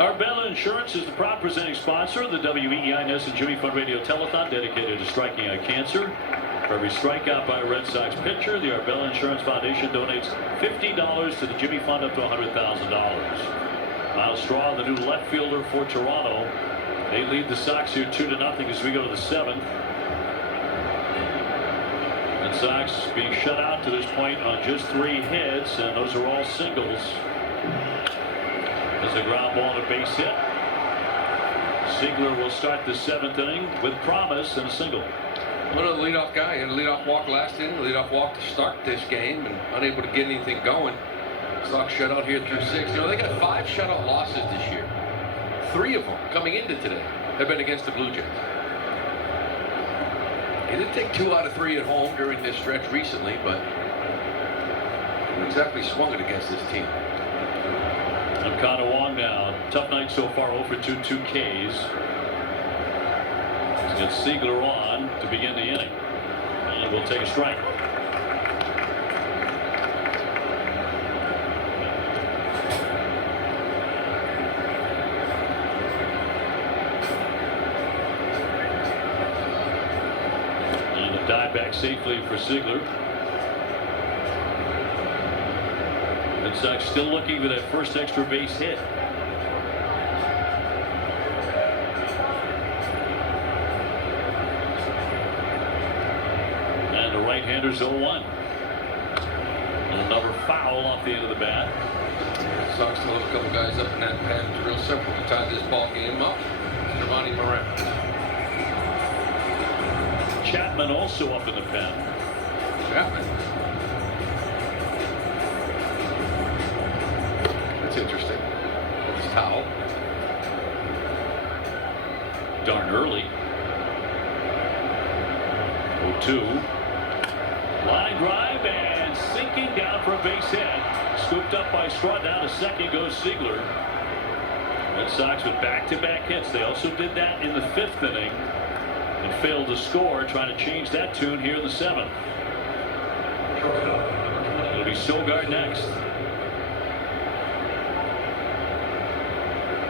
Arbella Insurance is the proud presenting sponsor of the WEEI Ness and Jimmy Fund Radio Telethon, dedicated to striking out cancer. For every strikeout by a Red Sox pitcher, the Arbella Insurance Foundation donates $50 to the Jimmy Fund, up to $100,000. Miles Straw, the new left fielder for Toronto. They lead the Sox here 2-0 as we go to the 7th. Red Sox being shut out to this point on just 3 hits, and those are all singles. There's a ground ball and a base hit. Ziegler will start the 7th inning with promise and a single. One of the leadoff guy had a leadoff walk last inning, leadoff walk to start this game, and unable to get anything going. Sox shut out here through 6. You know, they got 5 shutout losses this year. 3 of them coming into today have been against the Blue Jays. He did take 2 out of 3 at home during this stretch recently, but he exactly swung it against this team. And Connor Wong now. Tough night so far, 0 for 2, 2 Ks. Let's get Ziegler on to begin the inning. And we'll take a strike. And a dive back safely for Ziegler. Red Sox still looking for that first extra base hit. And the right-hander's 0-1. Another foul off the end of the bat. Sox still have a couple guys up in that pen. It's real simple to tie this ball game up. Giovanni Moran. Chapman also up in the pen. Chapman. That's interesting. With his towel. Darn early. 0-2. Line drive and sinking down for a base hit. Scooped up by Straw. Down to second goes Ziegler. Red Sox with back-to-back hits. They also did that in the 5th inning and failed to score, trying to change that tune here in the 7th. It'll be Sogard next.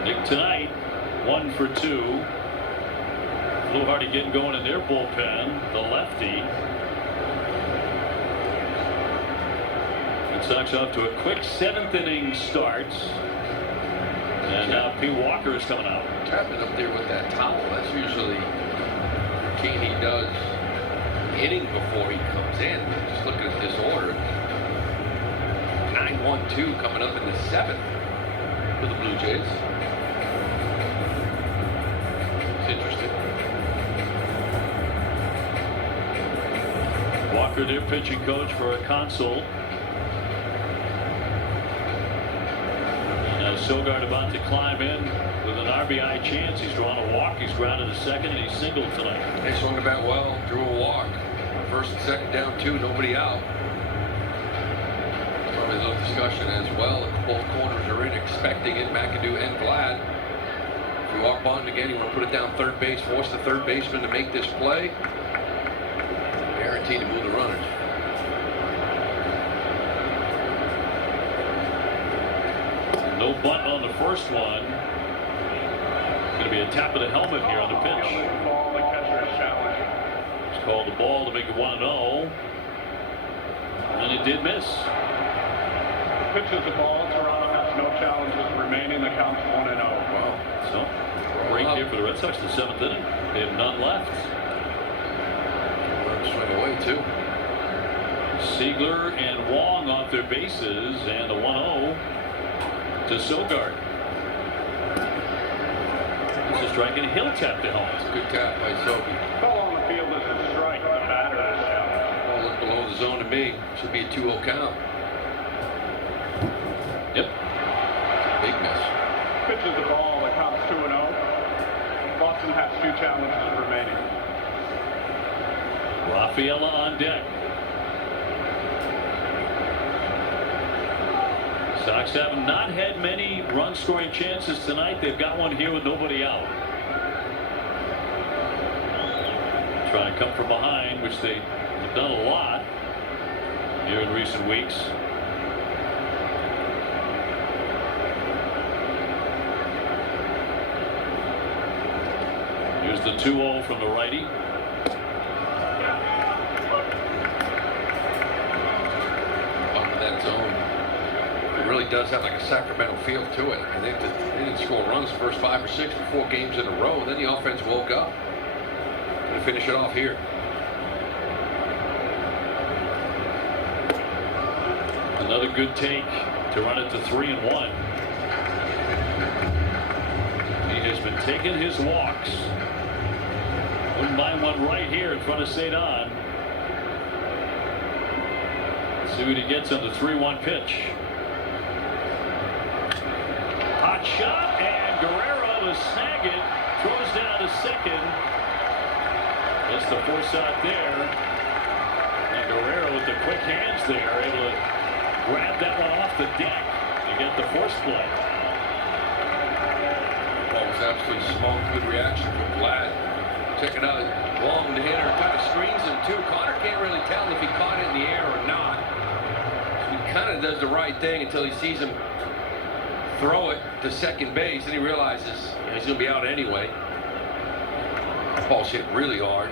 Nick tonight 1 for 2. A little hard to get going in their bullpen. The lefty. Red Sox off to a quick 7th inning start. And now P. Walker is coming out. Chapman up there with that towel. That's usually a routine he does inning before he comes in. Just looking at this order. 9-1-2 coming up in the 7th for the Blue Jays. It's interesting. Walker, their pitching coach, for a console. Now Sogard about to climb in with an RBI chance. He's drawn a walk. He's grounded to second, and he's singled tonight. They swung the bat well, drew a walk. First and second down 2, nobody out. Probably a little discussion as well. If both corners are in, expecting it, McAdoo and Vlad. If you walk Bond again, you want to put it down third base, force the third baseman to make this play. Guaranteed to move the runners. No bunt on the first one. Going to be a tap of the helmet here on the pitch. It's called the ball to make it 1-0. And it did miss. Pitches the ball. Toronto has no challenges remaining. The count's 1-0. Wow. So break here for the Red Sox in the 7th inning. They have none left. Swing away too. Ziegler and Wong off their bases, and the 1-0 to Sogard. This is striking. He'll tap the helmet. Good tap by Sogi. Fell on the field as a strike. The batter is out. Ball looked below the zone to me. Should be a 2-0 count. Yep. Big miss. Pitches the ball. The count's 2-0. Boston has 2 challenges remaining. Rafaela on deck. Sox have not had many run-scoring chances tonight. They've got one here with nobody out. Trying to come from behind, which they have done a lot here in recent weeks. Here's the 2-0 from the righty. Under that zone. It really does have like a Sacramento feel to it. I think that they didn't score runs the first 5 or 6 for 4 games in a row. Then the offense woke up. Gonna finish it off here. Another good take to run it to 3-1. He has been taking his walks. Wouldn't mind one right here in front of St. Ann. See what he gets on the 3-1 pitch. Hot shot, and Guerrero to snag it. Throws down to second. That's the force out there. And Guerrero with the quick hands there, able to grab that one off the deck to get the force play. That was absolutely smoked. Good reaction from Vlad. Check it out. Long to hitter. Kind of screens him too. Connor can't really tell if he caught it in the air or not. So he kind of does the right thing until he sees him throw it to second base. Then he realizes he's going to be out anyway. That ball's hit really hard.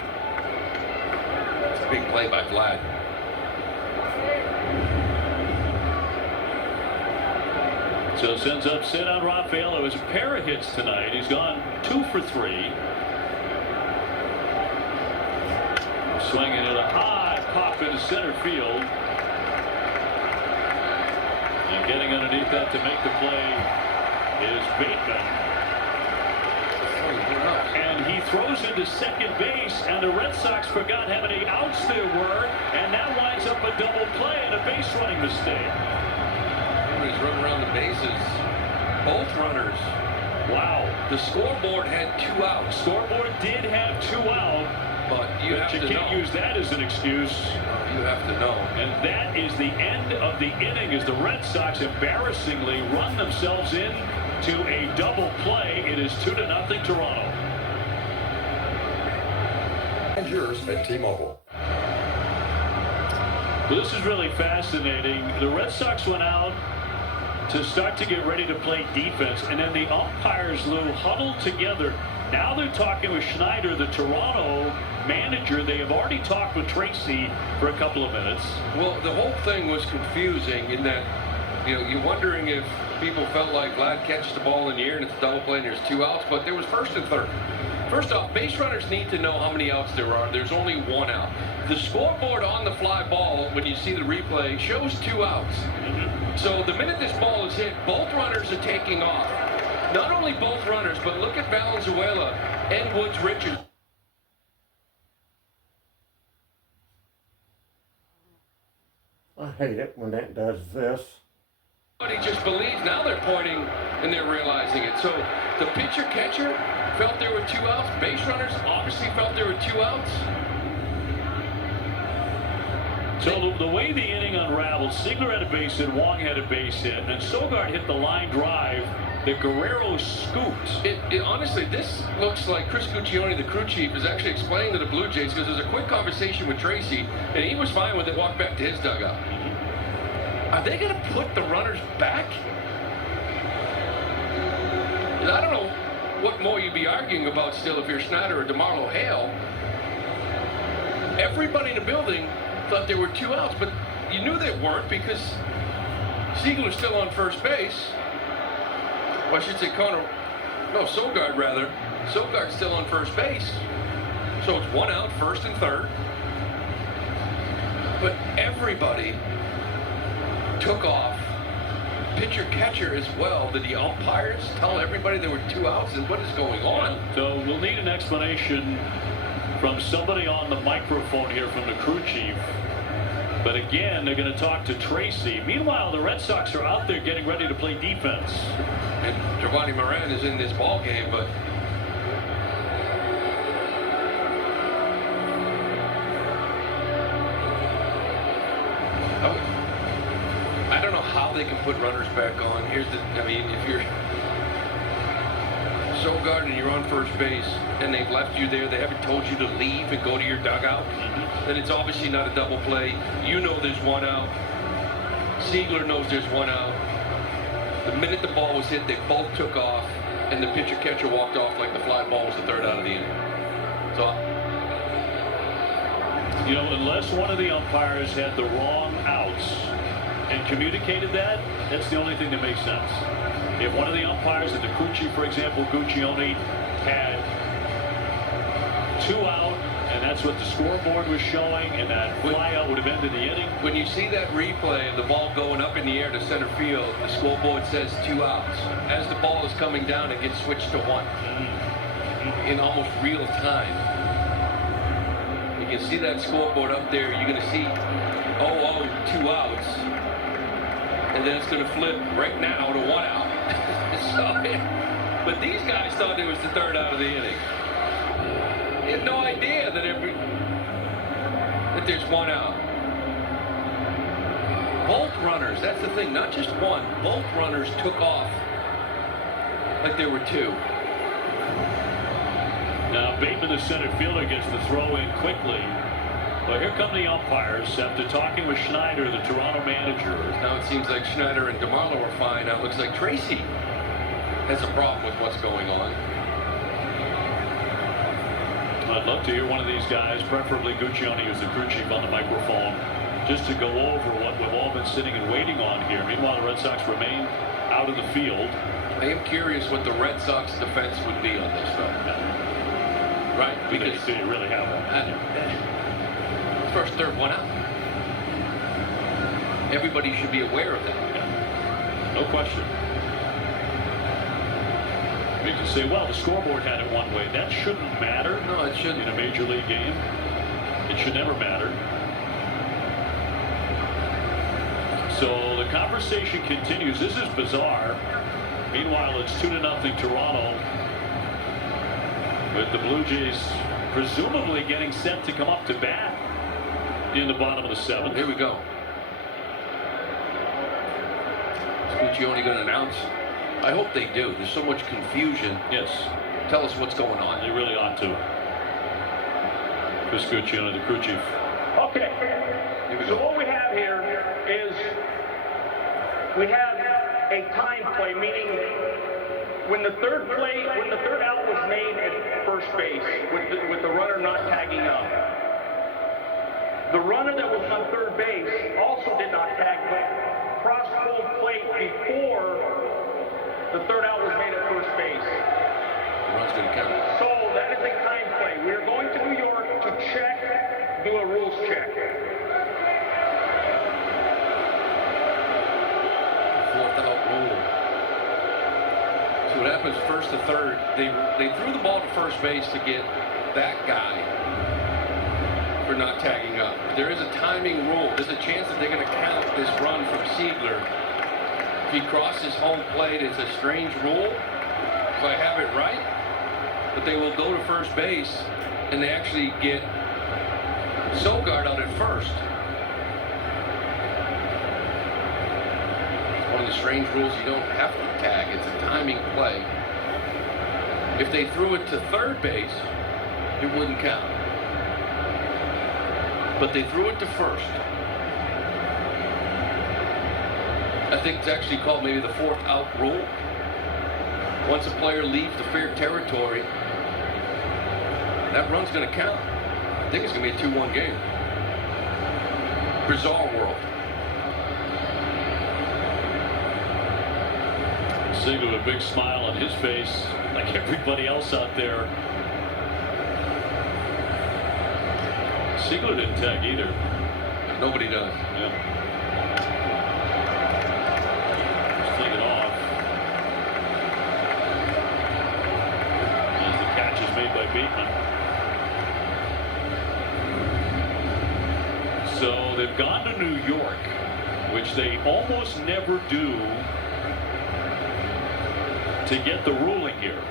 It's a big play by Vlad. So sends up St. Ann Raphael. It was a pair of hits tonight. He's gone 2 for 3. Swinging at a high pop into center field. And getting underneath that to make the play is Bateman. And he throws into second base, and the Red Sox forgot how many outs there were, and that winds up a double play and a base running mistake. He's running around the bases. Both runners. Wow. The scoreboard had 2 outs. Scoreboard did have 2 out, But you can't use that as an excuse. You have to know. And that is the end of the inning as the Red Sox embarrassingly run themselves in to a double play. It is 2-0 Toronto. And yours at T-Mobile. Well, this is really fascinating. The Red Sox went out to start to get ready to play defense, and then the umpires, Lou, huddled together. Now they're talking with Schneider, the Toronto manager. They have already talked with Tracy for a couple of minutes. Well, the whole thing was confusing in that, you're wondering if people felt like Vlad catches the ball in the air and it's a double play and there's 2 outs, but there was first and third. First off, base runners need to know how many outs there are. There's only 1 out. The scoreboard on the fly ball, when you see the replay, shows 2 outs. So the minute this ball is hit, both runners are taking off. Not only both runners, but look at Valenzuela and Woods-Richards. I hate it when it does this. But he just believes. Now they're pointing and they're realizing it. So the pitcher-catcher felt there were 2 outs. Base runners obviously felt there were 2 outs. So the way the inning unraveled, Ziegler had a base hit, Wong had a base hit, and then Sogard hit the line drive that Guerrero scooped. Honestly, this looks like Chris Guccione, the crew chief, is actually explaining to the Blue Jays, because there's a quick conversation with Tracy, and he was fine with it, walked back to his dugout. Are they going to put the runners back? I don't know what more you'd be arguing about still if you're Schneider or DeMarlo Hale. Everybody in the building thought there were 2 outs, but you knew they weren't because Ziegler's still on first base. Well, I should say Sogard rather. Sogard's still on first base. So it's 1 out, first and third. But everybody took off. Pitcher catcher as well. Did the umpires tell everybody there were 2 outs? And what is going on? So we'll need an explanation from somebody on the microphone here from the crew chief. But again, they're going to talk to Tracy. Meanwhile, the Red Sox are out there getting ready to play defense. And Giovanni Moran is in this ball game, but I don't know how they can put runners back on. If you're Sogard and you're on first base and they've left you there, they haven't told you to leave and go to your dugout, then it's obviously not a double play. You know there's 1 out. Ziegler knows there's 1 out. The minute the ball was hit, they both took off, and the pitcher-catcher walked off like the fly ball was the 3rd out of the inning. thought. You know, unless one of the umpires had the wrong outs and communicated that, that's the only thing that makes sense. If one of the umpires at the Cucci, for example, Guccione, had 2 out, and that's what the scoreboard was showing, and that flyout would have ended the inning. When you see that replay of the ball going up in the air to center field, the scoreboard says 2 outs. As the ball is coming down, it gets switched to 1 in almost real time. You can see that scoreboard up there. You're going to see 2 outs, and then it's going to flip right now to 1 out. But these guys thought it was the 3rd out of the inning. They had no idea that there's 1 out. Both runners, that's the thing, not just one. Both runners took off like there were 2. Now Bateman, the center fielder, gets the throw in quickly. But here come the umpires after talking with Schneider, the Toronto manager. Now it seems like Schneider and DeMarlo are fine. Now it looks like Tracy has a problem with what's going on. I'd love to hear one of these guys, preferably Guccione, who's the crew chief, on the microphone, just to go over what we've all been sitting and waiting on here. Meanwhile, the Red Sox remain out of the field. I am curious what the Red Sox defense would be on this stuff. Right? Because do you really have one? First, 3rd, 1 out. Everybody should be aware of that. Yeah. No question. We can say, well, the scoreboard had it one way. That shouldn't matter. No, it shouldn't. In a major league game, it should never matter. So the conversation continues. This is bizarre. Meanwhile, it's 2-0 Toronto, with the Blue Jays presumably getting set to come up to bat in the bottom of the 7th. Here we go. Is Guccione going to announce? I hope they do. There's so much confusion. Yes. Tell us what's going on. They really ought to. Chris Guccione, the crew chief. Okay. Here we So go. what we have here is we have a time play, meaning when the third out was made at first base with the runner not tagging up. The runner that was on third base also did not tag, but crossed home plate before the third out was made at first base. The run's going to count. So that is a time play. We're going to New York to do a rules check. Fourth out rule. So what happens first to third, they threw the ball to first base to get that guy for not tagging up. There is a timing rule. There's a chance that they're going to count this run from Siegler. If he crosses home plate, it's a strange rule, if I have it right. But they will go to first base, and they actually get Sogard out at first. It's one of the strange rules. You don't have to tag. It's a timing play. If they threw it to third base, it wouldn't count. But they threw it to first. I think it's actually called maybe the 4th out rule. Once a player leaves the fair territory, that run's going to count. I think it's going to be a 2-1 game. Bizarre world. Siegler with a big smile on his face, like everybody else out there. Siegler didn't tag either. Nobody does. Yeah. Just take it off. As the catch is made by Bateman. So they've gone to New York, which they almost never do, to get the ruling here.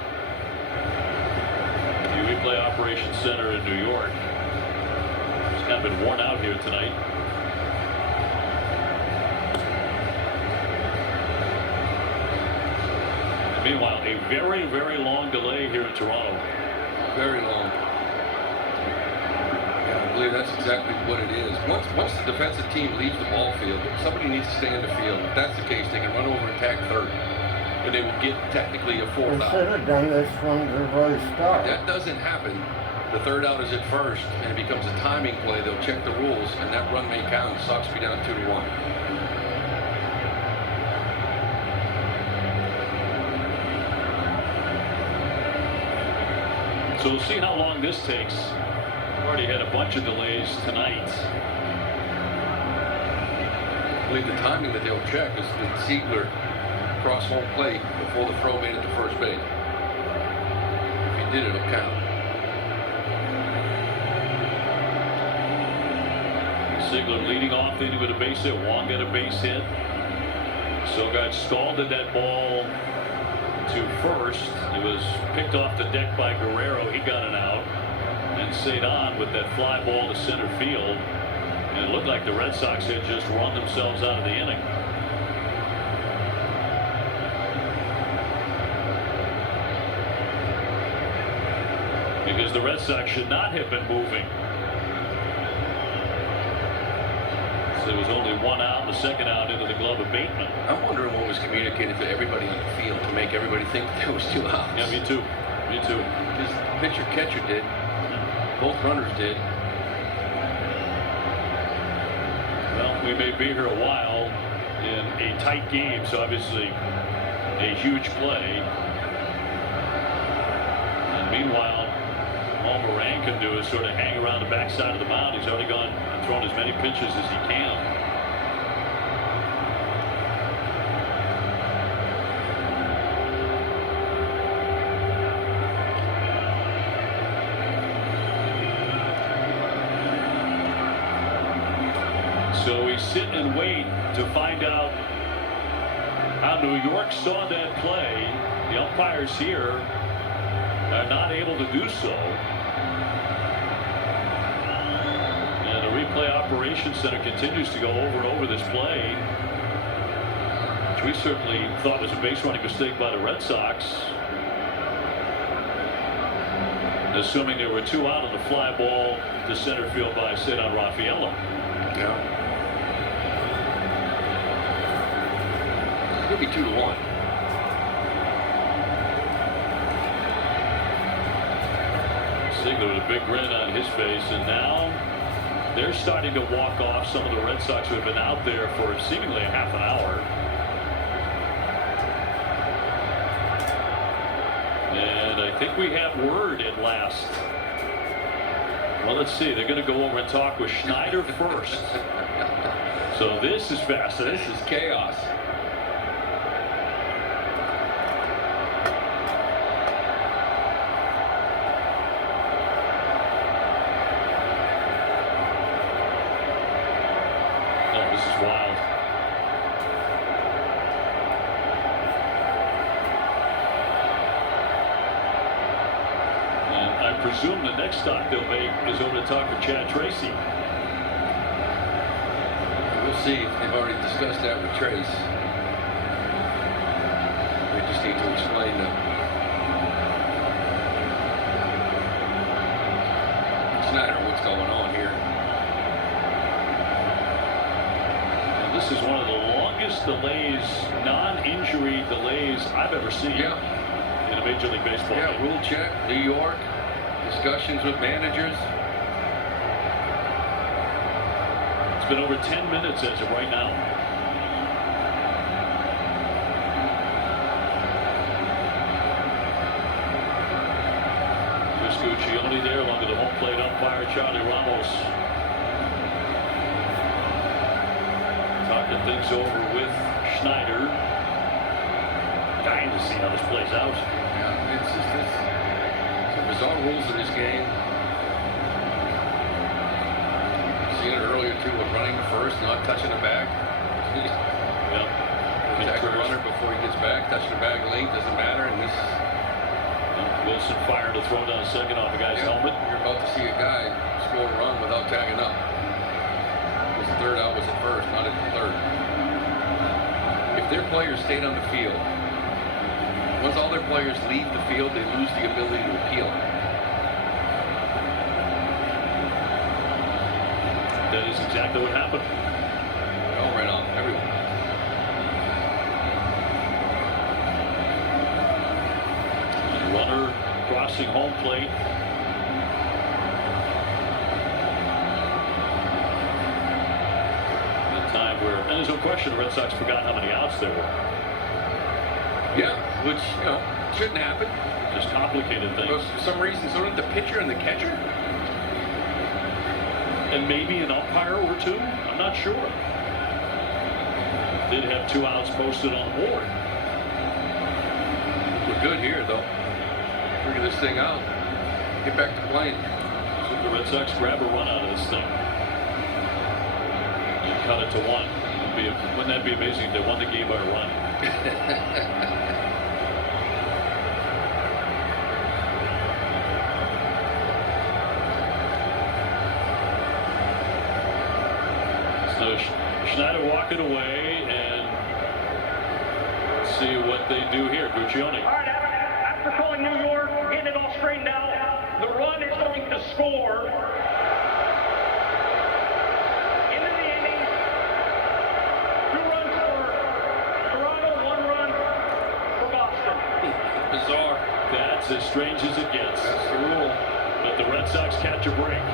The replay operations center in New York. It's kind of been worn out here tonight. And meanwhile, a very, very long delay here in Toronto. Very long. Yeah, I believe that's exactly what it is. Once the defensive team leaves the ball field, somebody needs to stay in the field. If that's the case, they can run over and tag third. And they will get technically a 4th They out. should have done this from the very start. That doesn't happen the third out is at first, and it becomes a timing play, they'll check the rules, and that run may count. Sox be down 2-1. So we'll see how long this takes. We've already had a bunch of delays tonight. I believe the timing that they'll check is that Ziegler cross home plate before the throw made it to first base. If he did, it'll count. Ziegler leading off the inning with a base hit. Wong got a base hit. Sogard scalded that ball to first. It was picked off the deck by Guerrero. He got it out. And Cedon with that fly ball to center field. And it looked like the Red Sox had just run themselves out of the inning. Because the Red Sox should not have been moving. So there was only one out, the second out into the glove of Bateman. I'm wondering what was communicated to everybody on the field to make everybody think that there was 2 outs. Yeah, me too. Me too. Because pitcher catcher did. Both runners did. Well, we may be here a while in a tight game, so obviously a huge play. And meanwhile, all Moran can do is sort of hang around the backside of the mound. He's already gone and thrown as many pitches as he can. So we sit and wait to find out how New York saw that play. The umpires here are not able to do so. And the replay operations center continues to go over and over this play, which we certainly thought was a base running mistake by the Red Sox. Assuming there were 2 out on the fly ball to center field by Cedon Rafaela. Yeah. It'll be 2-1. Ziegler with a big grin on his face, and now they're starting to walk off some of the Red Sox who have been out there for seemingly a half an hour. And I think we have word at last. Well, let's see. They're going to go over and talk with Schneider first. So this is fascinating. This is chaos. Wild. And I presume the next stop they'll make is over to talk with Chad Tracy. We'll see if they've already discussed that with Trace. We just need to explain to Snyder what's going on here. This is one of the longest delays, non-injury delays I've ever seen in a Major League Baseball game. Rule check, New York, discussions with managers. It's been over 10 minutes as of right now. Chris Guccione there along with the home plate umpire Charlie Ramos. Talking things over with Schneider. Dying to see how this plays out. Yeah, it's just some bizarre rules in this game. Seen it earlier too with running first, not touching the bag. Attack the runner before he gets back, touching the bag late, doesn't matter. And this Wilson fired to throw down second off a guy's helmet. You're about to see a guy score a run without tagging up. The third out was at first, not at the third. If their players stayed on the field, once all their players leave the field, they lose the ability to appeal. That is exactly what happened. They all ran off, everyone. Runner crossing home plate. there's no question the Red Sox forgot how many outs there were. Yeah, which, shouldn't happen. Just complicated things. For some reason, so did the pitcher and the catcher. And maybe an umpire or two. I'm not sure. Did have 2 outs posted on the board. We're good here, though. Figure this thing out. Get back to playing. So the Red Sox grab a run out of this thing. And cut it to 1. Wouldn't that be amazing if they won the game by a run? So Schneider walking away, and let's see what they do here. Guccione. All right, after calling New York, getting it all straightened out, the run is going to score. Into the inning, 2 runs for Toronto, 1 run for Boston. Bizarre. That's as strange as it gets. That's the rule. But the Red Sox catch a break.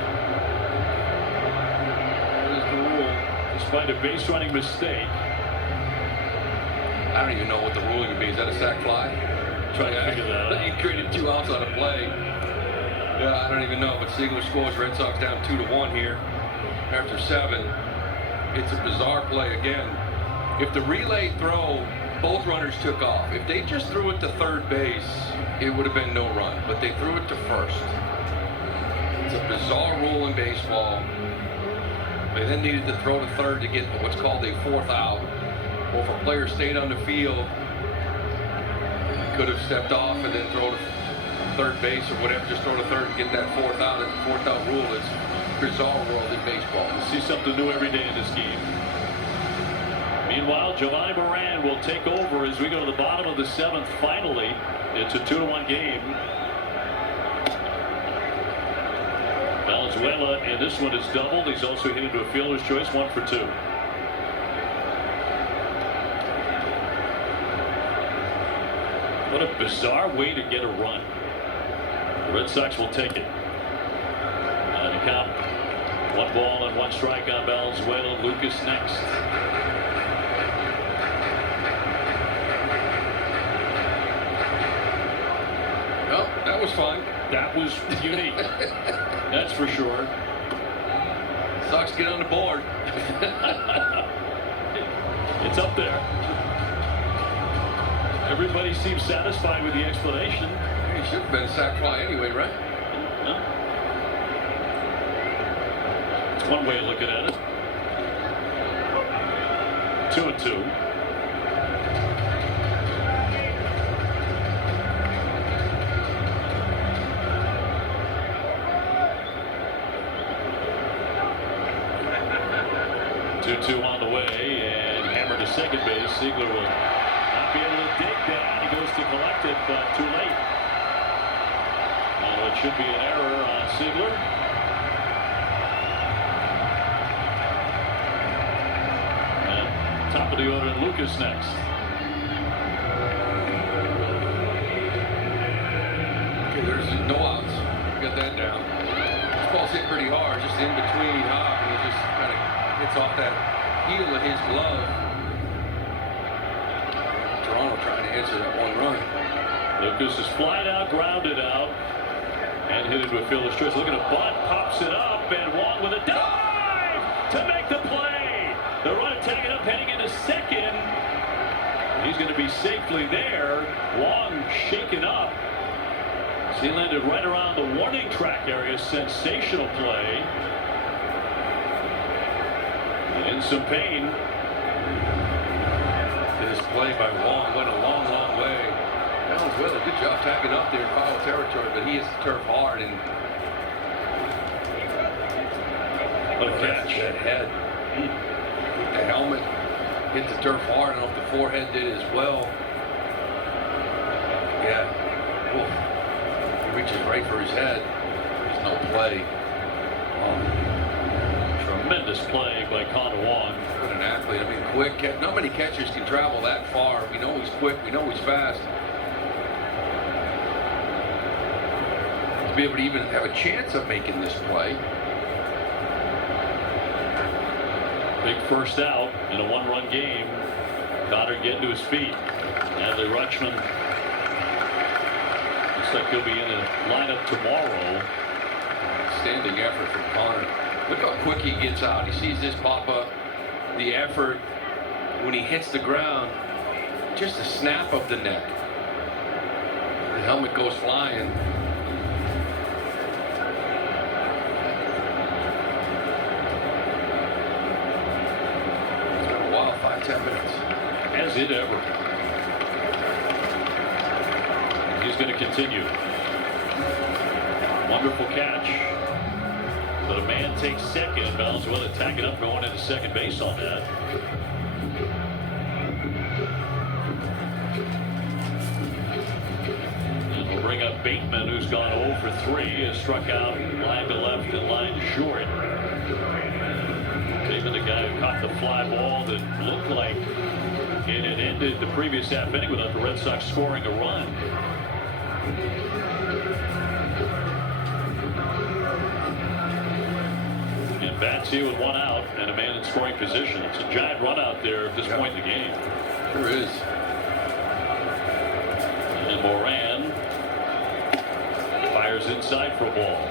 That is the rule. Despite a base running mistake. I don't even know what the ruling would be. Is that a sac fly? Trying to figure that out. You created 2 outs on a play. Yeah, I don't even know. But Ziegler scores. Red Sox down 2-1 here after 7. It's a bizarre play again. If the relay throw, both runners took off. If they just threw it to third base, it would have been no run. But they threw it to first. It's a bizarre rule in baseball. They then needed to throw to third to get what's called a 4th out. Or if a player stayed on the field, could have stepped off and then throw to third base or whatever, just throw to third and get that 4th out. It's a 4th out rule. It's a bizarre world in baseball. You see something new every day in this game. Meanwhile, Giovanni Moran will take over as we go to the bottom of the 7th. Finally, it's a 2-1 game. Valenzuela, and this one is doubled. He's also hit into a fielder's choice, 1 for 2. What a bizarre way to get a run. The Red Sox will take it. On the count, 1 ball and 1 strike on Valenzuela. Lucas next. Well, that was fun. That was unique. That's for sure. Sox get on the board. It's up there. Everybody seems satisfied with the explanation. He should have been a sac fly anyway, right? Yeah. It's one way of looking at it. 2-2. On the way, and hammer to second base. Ziegler will not be able to dig that. He goes to collect it, but too late. And it should be an error on Ziegler. And top of the order, and Lucas next. Okay, there's no outs. Got that down. This ball's hit pretty hard, just in between Hop, and he just kind of hits off that heel of his glove. Toronto trying to answer that 1 run. Lucas is flying out, grounded out, and hit into a fielder's choice. Look at a bunt, pops it up, and Wong with a dive to make the play. The run tagging up, heading into second. He's going to be safely there. Wong shaken up. He landed right around the warning track area. Sensational play. In some pain. This play by Wong went a long, long way. Valenzuela, good job tacking up there in foul territory, but he hits the turf hard and What a catch. That head. The helmet hit the turf hard. I don't know if the forehead did as well. Yeah. Oof. He reaches right for his head. There's no play. Tremendous play by Connor Wong. What an athlete. I mean, quick. Not many catchers can travel that far. We know he's quick. We know he's fast. To be able to even have a chance of making this play. Big first out, in a one-run game. Goddard getting to his feet. Adley Rutschman looks like he'll be in the lineup tomorrow. Standing effort from Connor. Look how quick he gets out. He sees this pop up. The effort when he hits the ground, just a snap of the neck. The helmet goes flying. It's been a while, 5-10 minutes. Has it ever? He's going to continue. Wonderful catch. But a man takes second. Valenzuela tacking up, going into second base on that. And we'll bring up Bateman, who's gone 0 for 3, has struck out line to left and line to short. Bateman, the guy who caught the fly ball that looked like it had ended the previous half inning without the Red Sox scoring a run. And bats here with one out and a man in scoring position. It's a giant run out there at this point in the game. Sure is. And Moran fires inside for a ball.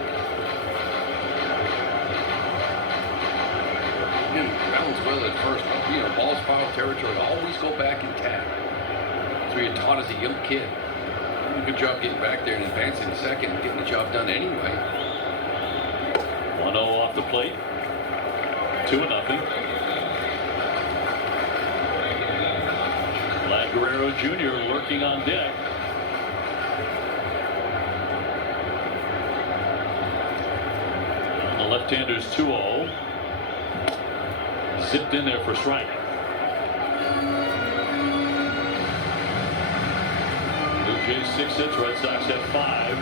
Valenzuela at first, ball's foul territory. Always go back and tap. That's what you're taught as a young kid. Good job getting back there and advancing to second and getting the job done anyway. 1-0 off the plate. 2-0. Vlad Guerrero Jr. lurking on deck. And the left-hander's 2-0. Zipped in there for strike. Blue Jays 6 hits, Red Sox have 5.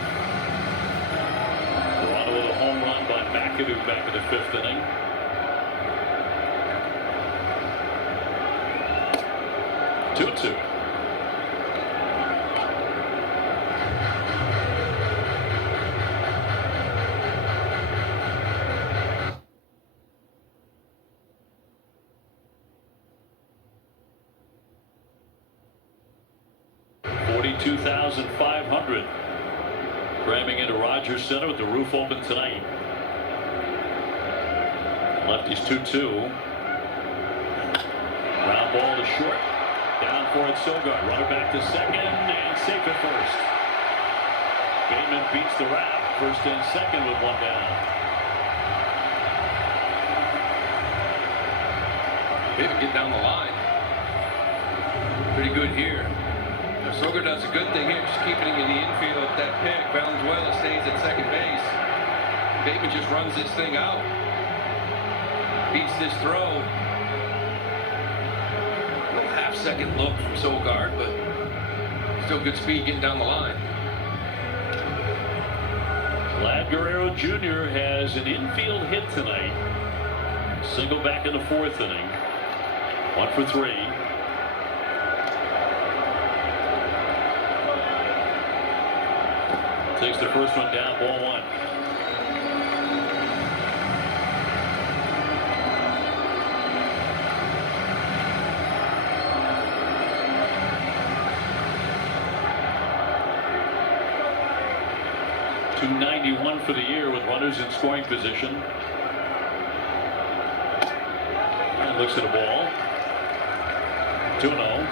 Toronto with a home run by McAdoo back in the 5th inning. Two. $42,500 cramming into Rogers Center with the roof open tonight. Lefty's 2-2. Ground ball to short. Down for it, Sogard. Runner back to second and safe at first. Bateman beats the wrap. First and second with one down. Bateman get down the line. Pretty good here. Now, Sogard does a good thing here, just keeping it in the infield. That pick, Valenzuela stays at second base. Bateman just runs this thing out. Beats this throw. Half-second look from Sogard, but still good speed getting down the line. Vlad Guerrero Jr. has an infield hit tonight. Single back in the 4th inning. 1 for 3. Takes the first one down, ball 1. .291 for the year with runners in scoring position. And looks at the ball. 2-0.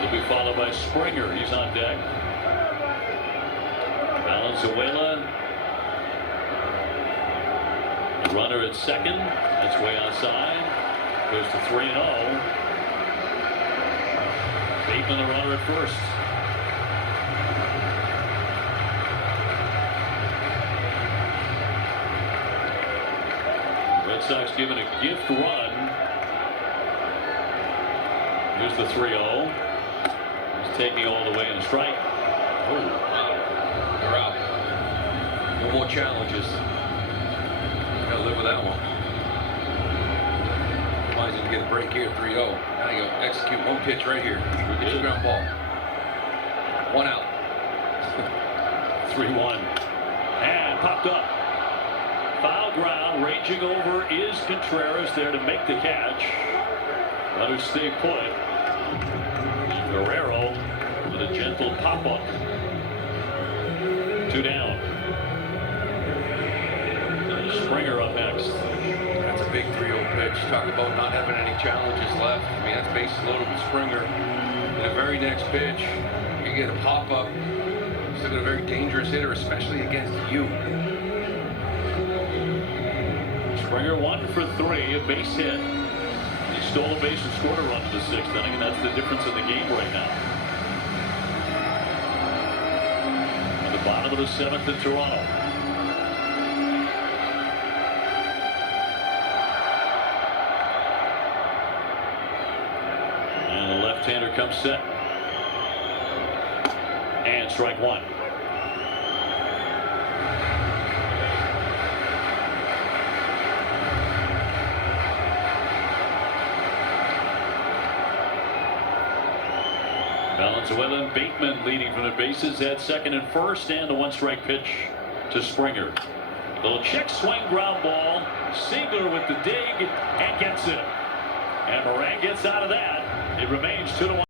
He'll be followed by Springer. He's on deck. Valenzuela. The runner at second. That's way outside. Goes to 3-0. Bateman, the runner at first. Red Sox giving a gift run. Here's the 3-0. He's taking all the way in a strike. Oh, wow. They're out. No more challenges. Gotta live with that one. Might as well get a break here, 3-0. Now you go execute one pitch right here. Get your ground ball. 1 out. 3-1. And popped up. Foul ground, raging over is Contreras there to make the catch. Let her stay put. Guerrero with a gentle pop-up. 2 down. Springer up next. That's a big 3-0 pitch. Talk about not having any challenges left. I mean, that's bases loaded with Springer. In the very next pitch, you get a pop-up. Still got a very dangerous hitter, especially against you. Springer 1 for 3, a base hit. He stole a base and scored a run in the 6th inning, and that's the difference in the game right now. At the bottom of the 7th in Toronto. And the left-hander comes set. And strike 1. Valenzuela and Bateman leading from the bases at second and first, and the 1-strike pitch to Springer. Little check swing ground ball. Siegler with the dig and gets it. And Moran gets out of that. It remains 2-1.